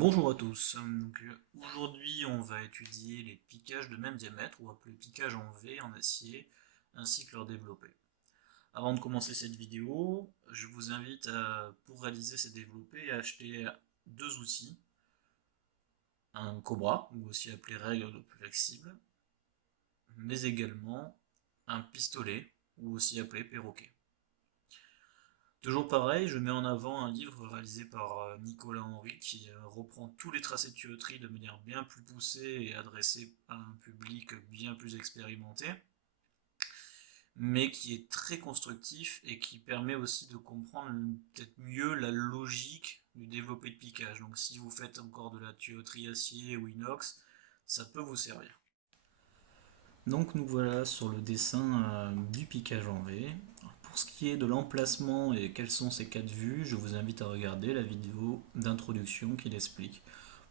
Bonjour à tous. Aujourd'hui, on va étudier les piquages de même diamètre, ou appelés piquages en V en acier, ainsi que leurs développés. Avant de commencer cette vidéo, je vous invite pour réaliser ces développés, à acheter deux outils, un cobra, ou aussi appelé règle flexible, mais également un pistolet, ou aussi appelé perroquet. Toujours pareil, je mets en avant un livre réalisé par Nicolas Henry qui reprend tous les tracés de tuyauterie de manière bien plus poussée et adressée à un public bien plus expérimenté, mais qui est très constructif et qui permet aussi de comprendre peut-être mieux la logique du développé de piquage. Donc si vous faites encore de la tuyauterie acier ou inox, ça peut vous servir. Donc nous voilà sur le dessin du piquage en V. Pour ce qui est de l'emplacement et quelles sont ces quatre vues, je vous invite à regarder la vidéo d'introduction qui l'explique.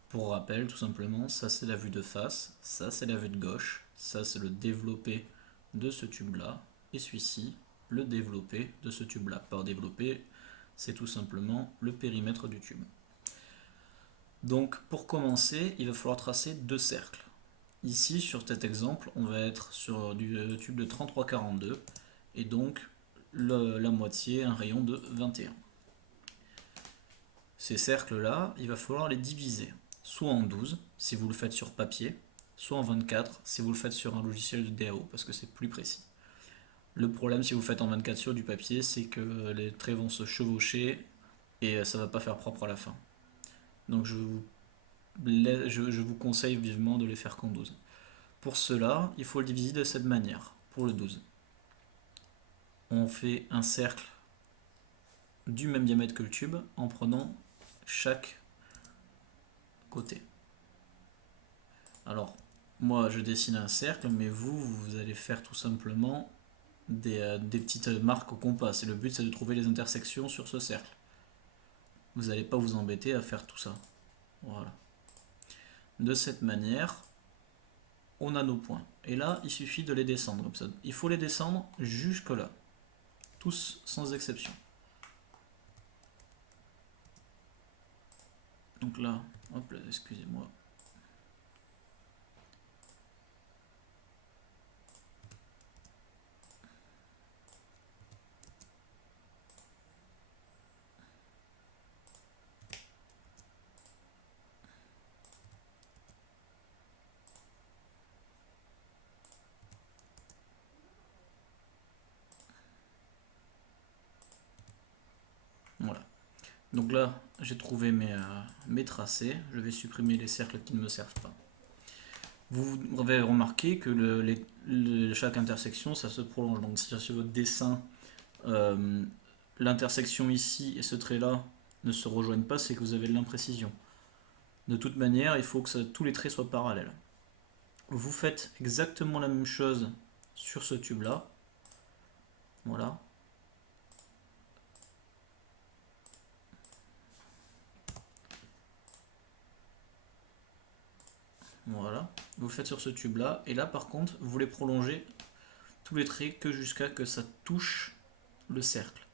Pour rappel, tout simplement, ça c'est la vue de face, ça c'est la vue de gauche, ça c'est le développé de ce tube-là, et celui-ci, le développé de ce tube-là. Par développé, c'est tout simplement le périmètre du tube. Donc pour commencer, il va falloir tracer deux cercles. Ici, sur cet exemple, on va être sur du tube de 33-42 et donc la moitié, un rayon de 21. Ces cercles-là, il va falloir les diviser, soit en 12 si vous le faites sur papier, soit en 24 si vous le faites sur un logiciel de DAO, parce que c'est plus précis. Le problème si vous le faites en 24 sur du papier, c'est que les traits vont se chevaucher et ça va pas faire propre à la fin. Donc je vous conseille vivement de les faire qu'en 12. Pour cela, il faut le diviser de cette manière, pour le 12. On fait un cercle du même diamètre que le tube en prenant chaque côté. Alors, moi je dessine un cercle, mais vous allez faire tout simplement des petites marques au compas. Et le but c'est de trouver les intersections sur ce cercle. Vous n'allez pas vous embêter à faire tout ça. Voilà. De cette manière, on a nos points. Et là, il suffit de les descendre comme ça. Il faut les descendre jusque là. Tous sans exception. Donc là, hop là, excusez-moi. Voilà. Donc là, j'ai trouvé mes tracés. Je vais supprimer les cercles qui ne me servent pas. Vous avez remarqué que chaque intersection, ça se prolonge. Donc si sur votre dessin, euh, l'intersection ici et ce trait-là ne se rejoignent pas, c'est que vous avez de l'imprécision. De toute manière, il faut que tous les traits soient parallèles. Vous faites exactement la même chose sur ce tube-là. Voilà. Voilà. Vous faites sur ce tube-là. Et là, par contre, vous voulez prolonger tous les traits que jusqu'à que ça touche le cercle.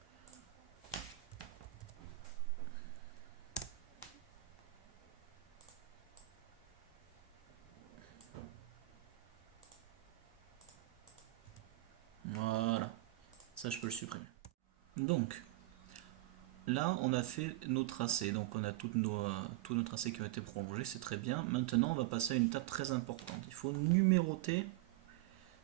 Voilà. Ça, je peux le supprimer. Donc, là, on a fait nos tracés. Donc, on a tous nos tracés qui ont été prolongés. C'est très bien. Maintenant, on va passer à une étape très importante. Il faut numéroter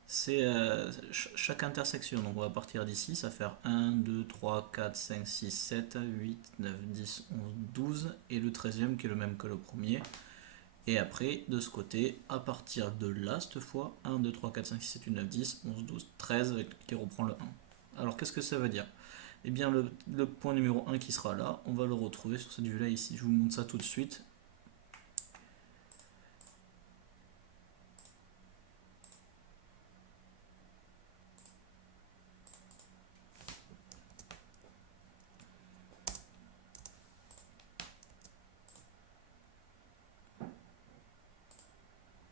chaque intersection. Donc, on va partir d'ici. Ça va faire 1, 2, 3, 4, 5, 6, 7, 8, 9, 10, 11, 12. Et le 13e qui est le même que le premier. Et après, de ce côté, à partir de là, cette fois, 1, 2, 3, 4, 5, 6, 7, 8, 9, 10, 11, 12, 13, qui reprend le 1. Alors, qu'est-ce que ça veut dire? Eh bien, le point numéro 1 qui sera là, on va le retrouver sur cette vue-là ici. Je vous montre ça tout de suite.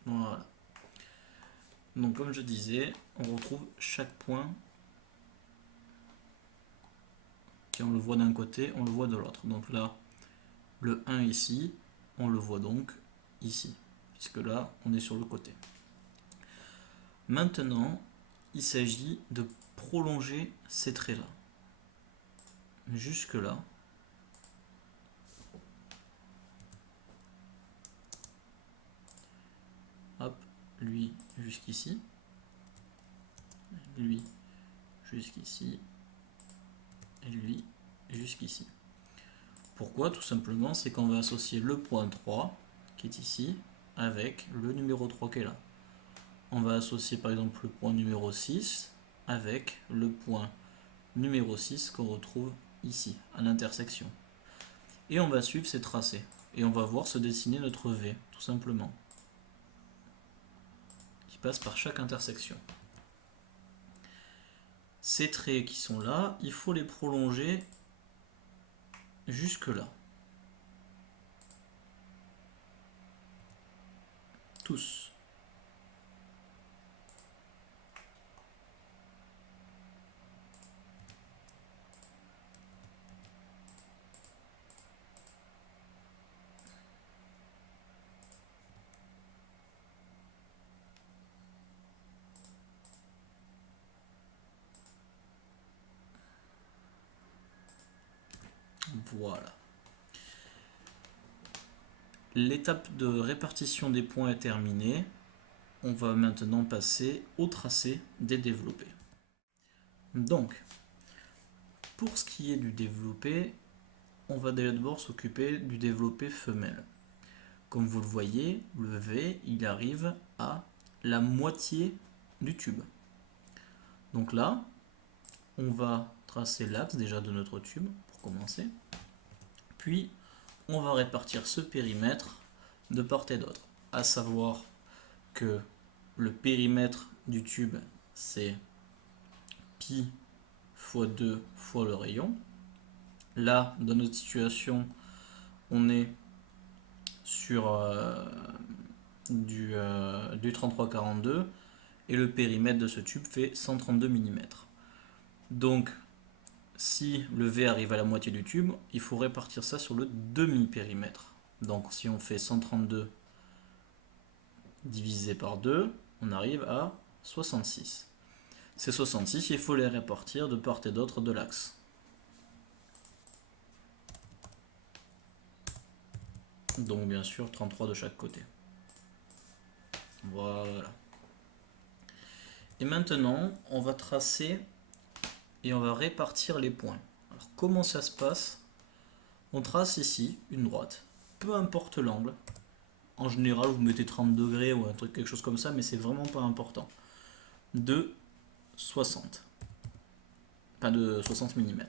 Voilà. Donc, comme je disais, on retrouve chaque point qui, on le voit d'un côté, on le voit de l'autre. Donc là, le 1 ici, on le voit donc ici, puisque là, on est sur le côté. Maintenant, il s'agit de prolonger ces traits-là. Jusque là. Hop, lui jusqu'ici. Lui jusqu'ici. Et lui jusqu'ici. Pourquoi? Tout simplement, c'est qu'on va associer le point 3, qui est ici, avec le numéro 3 qui est là. On va associer par exemple le point numéro 6 avec le point numéro 6 qu'on retrouve ici, à l'intersection. Et on va suivre ces tracés. Et on va voir se dessiner notre V, tout simplement. Qui passe par chaque intersection. Ces traits qui sont là, il faut les prolonger jusque là. Tous. Voilà. L'étape de répartition des points est terminée. On va maintenant passer au tracé des développés. Donc, pour ce qui est du développé, on va d'abord s'occuper du développé femelle. Comme vous le voyez, le V, il arrive à la moitié du tube. Donc là, on va tracer l'axe déjà de notre tube, pour commencer. Puis, on va répartir ce périmètre de part et d'autre. À savoir que le périmètre du tube, c'est pi fois 2 fois le rayon. Là, dans notre situation, on est sur du 33-42 et le périmètre de ce tube fait 132 mm. Donc, si le V arrive à la moitié du tube, il faut répartir ça sur le demi-périmètre. Donc, si on fait 132 divisé par 2, on arrive à 66. Ces 66, il faut les répartir de part et d'autre de l'axe. Donc bien sûr 33 de chaque côté. Voilà. Et maintenant, on va tracer et on va répartir les points. Alors comment ça se passe? On trace ici une droite. Peu importe l'angle. En général, vous mettez 30 degrés ou un truc, quelque chose comme ça, mais c'est vraiment pas important. De 60. Pas de 60 mm.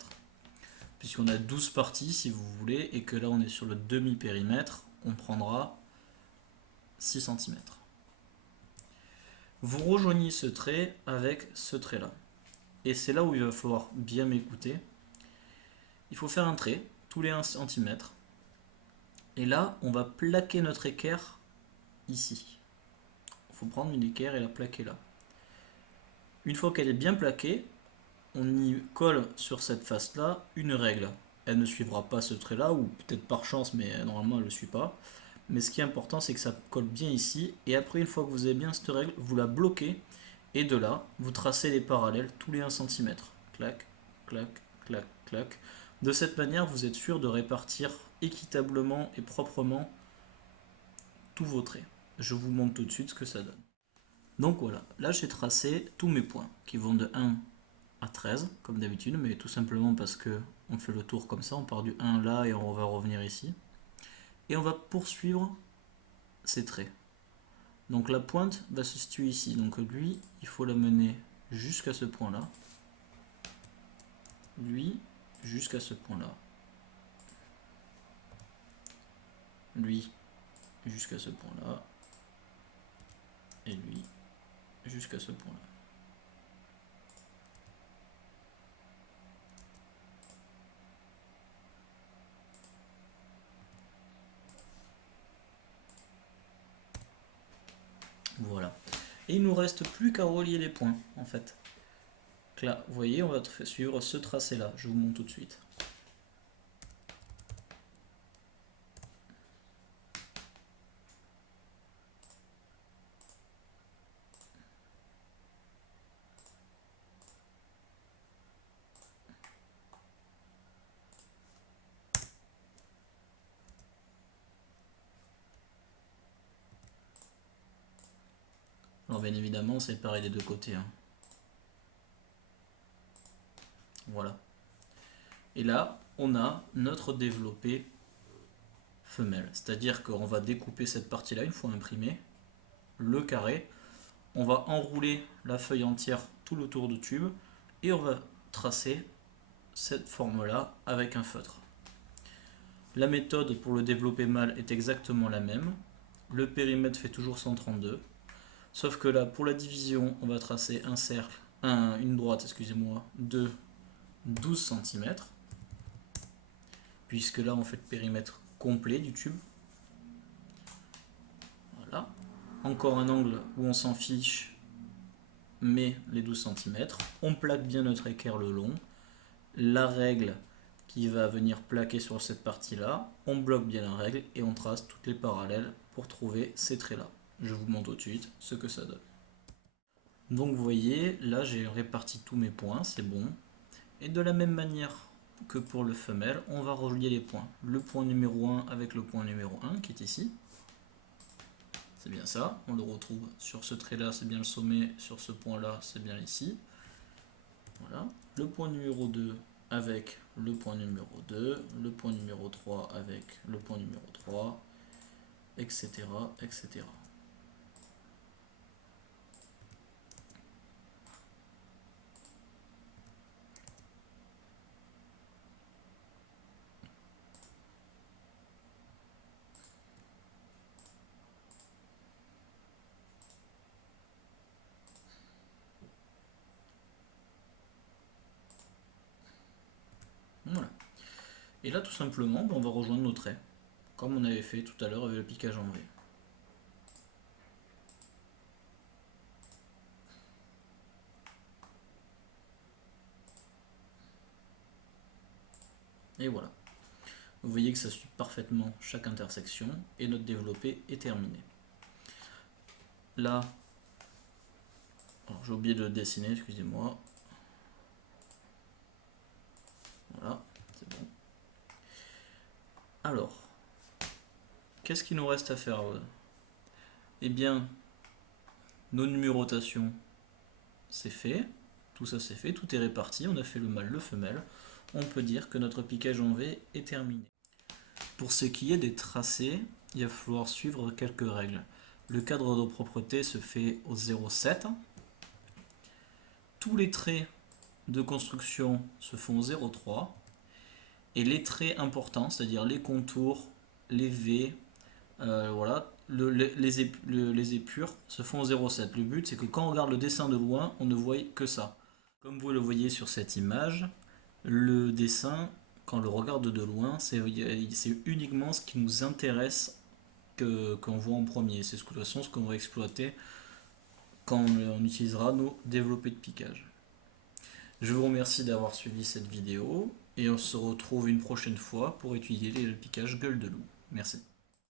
Puisqu'on a 12 parties, si vous voulez, et que là on est sur le demi-périmètre, on prendra 6 cm. Vous rejoignez ce trait avec ce trait-là. Et c'est là où il va falloir bien m'écouter. Il faut faire un trait tous les 1 cm. Et là, on va plaquer notre équerre ici. Il faut prendre une équerre et la plaquer là. Une fois qu'elle est bien plaquée, on y colle sur cette face-là une règle. Elle ne suivra pas ce trait-là, ou peut-être par chance, mais normalement elle ne le suit pas. Mais ce qui est important, c'est que ça colle bien ici. Et après, une fois que vous avez bien cette règle, vous la bloquez. Et de là, vous tracez les parallèles tous les 1 cm. Clac, clac, clac, clac. De cette manière, vous êtes sûr de répartir équitablement et proprement tous vos traits. Je vous montre tout de suite ce que ça donne. Donc voilà, là j'ai tracé tous mes points qui vont de 1 à 13, comme d'habitude, mais tout simplement parce que on fait le tour comme ça, on part du 1 là et on va revenir ici. Et on va poursuivre ces traits. Donc la pointe va se situer ici, donc lui, il faut l'amener jusqu'à ce point-là. Lui, jusqu'à ce point-là. Lui, jusqu'à ce point-là. Et lui, jusqu'à ce point-là. Voilà. Et il nous reste plus qu'à relier les points, en fait. Donc là, vous voyez, on va suivre ce tracé-là. Je vous montre tout de suite. Alors bien évidemment c'est pareil des deux côtés, hein. Voilà. Et là on a notre développé femelle, c'est-à-dire qu'on va découper cette partie là une fois imprimée, le carré, on va enrouler la feuille entière tout le tour du tube et on va tracer cette forme là avec un feutre. La méthode pour le développé mâle est exactement la même, le périmètre fait toujours 132, sauf que là pour la division on va tracer un cercle, une droite excusez-moi, de 12 cm, puisque là on fait le périmètre complet du tube. Voilà. Encore un angle où on s'en fiche, mais les 12 cm. On plaque bien notre équerre le long. La règle qui va venir plaquer sur cette partie-là, on bloque bien la règle et on trace toutes les parallèles pour trouver ces traits-là. Je vous montre tout de suite ce que ça donne. Donc vous voyez, là j'ai réparti tous mes points, c'est bon. Et de la même manière que pour le femelle, on va relier les points. Le point numéro 1 avec le point numéro 1 qui est ici. C'est bien ça, on le retrouve sur ce trait-là, c'est bien le sommet, sur ce point-là, c'est bien ici. Voilà. Le point numéro 2 avec le point numéro 2, le point numéro 3 avec le point numéro 3, etc. etc. Voilà. Et là, tout simplement, on va rejoindre nos traits, comme on avait fait tout à l'heure avec le piquage en V. Et voilà. Vous voyez que ça suit parfaitement chaque intersection et notre développé est terminé. Là, j'ai oublié de le dessiner, excusez-moi. Voilà, c'est bon. Alors, qu'est-ce qu'il nous reste à faire? Eh bien, nos numérotations, c'est fait. Tout ça c'est fait, tout est réparti. On a fait le mâle, le femelle. On peut dire que notre piquage en V est terminé. Pour ce qui est des tracés, il va falloir suivre quelques règles. Le cadre de propreté se fait au 0,7. Tous les traits de construction se font au 0,3. Et les traits importants, c'est-à-dire les contours, les V, voilà, les épures se font au 0,7. Le but c'est que quand on regarde le dessin de loin, on ne voit que ça. Comme vous le voyez sur cette image, le dessin, quand on le regarde de loin, c'est uniquement ce qui nous intéresse qu'on voit en premier. C'est de toute façon ce qu'on va exploiter quand on utilisera nos développés de piquage. Je vous remercie d'avoir suivi cette vidéo et on se retrouve une prochaine fois pour étudier le piquage gueule de loup. Merci.